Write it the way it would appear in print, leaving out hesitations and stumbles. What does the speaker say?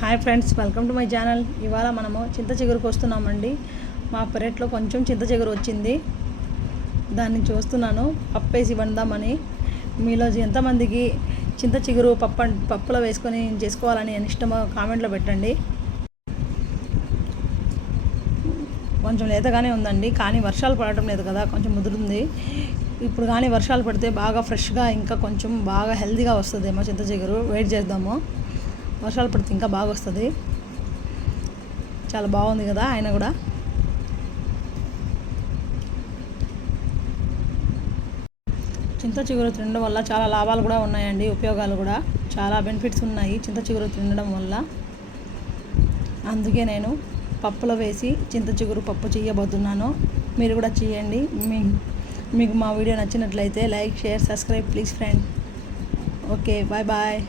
Hi friends, welcome to my channel. ఇవాళ మనము చింత చిగురుకు వస్తున్నామండి. మా పెరట్లో కొంచెం చింత చిగురు వచ్చింది, దాన్ని చూస్తున్నాను పప్పేసి వండామని. మీలో ఎంతమందికి చింత చిగురు పప్పులో వేసుకొని చేసుకోవాలని ఇష్టమో కామెంట్లో పెట్టండి. కొంచెం లేతగానే ఉందండి, కానీ వర్షాలు పడటం లేదు కదా, కొంచెం ముదురుంది. ఇప్పుడు కానీ వర్షాలు పడితే బాగా ఫ్రెష్గా ఇంకా కొంచెం బాగా హెల్తీగా వస్తుందేమో చింత చిగురు. వెయిట్ చేద్దాము, వర్షాలు పడితే ఇంకా బాగా వస్తుంది. చాలా బాగుంది కదా ఆయన కూడా. చింత చిగురు తినడం వల్ల చాలా లాభాలు కూడా ఉన్నాయండి, ఉపయోగాలు కూడా చాలా బెనిఫిట్స్ ఉన్నాయి చింత చిగురు తినడం వల్ల. అందుకే నేను పప్పులో వేసి చింత చిగురు పప్పు చేయబోతున్నాను. మీరు కూడా చేయండి. మీకు మా వీడియో నచ్చినట్లయితే like, share, subscribe please friend. Okay, bye bye.